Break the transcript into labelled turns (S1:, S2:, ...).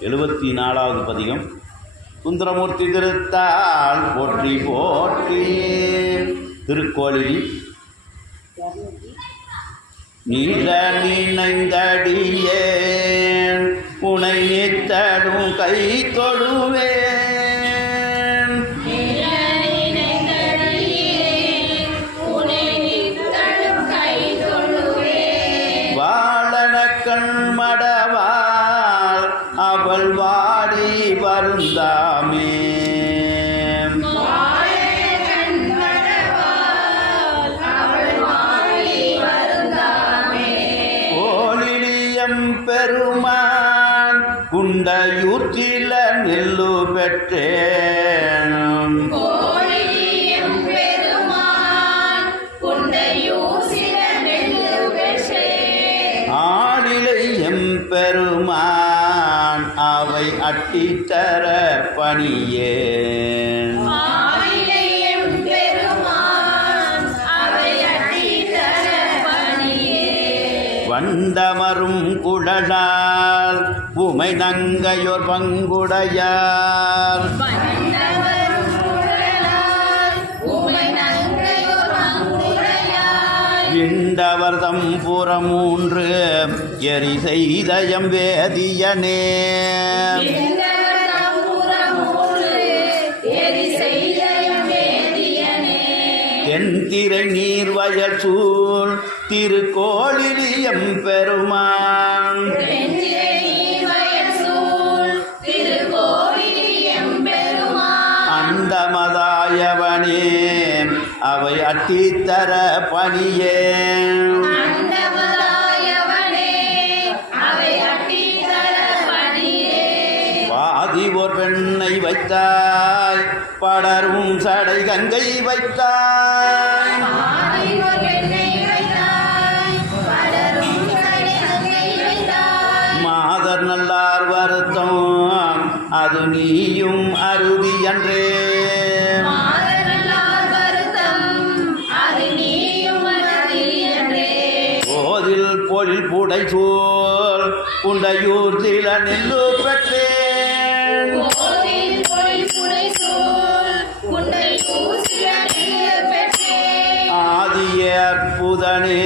S1: எழுபத்தி நாலாவது பதிகம். சுந்தரமூர்த்தி திருத்தால் போற்றி போற்றி. திருக்கோளில் நீல நினைந்தடியேன் உனை தடும் கை தொழுவேன். அவள் வாடி வருந்தாமே. பெருமான் குண்டையூற்றில நெல்லு பெற்றேன். அவை அட்டித்தர பணியே. வண்டமரும் குழலால் உமை நங்கையோர் பங்குடையார். இண்டவர்தம் புறமூன்று எரி செய்தயம் வேதியனே தென்திரை நீர்வயல் சூழ் திருக்கோளிலியம் பெருமான். அந்தமதாயவனே அவை அட்டித்தர பணியே. வாதி ஒரு பெண்ணை வைத்தாய் படரும் சடை கங்கை வைத்தாய் மாதர் நல்லார் வருத்தம் அது நீயும் அருதி என்றே பொழில் புடை சூழ் குண்டையூர் சில நெல்லு பெற்றேன். ஆதிய அற்புதனே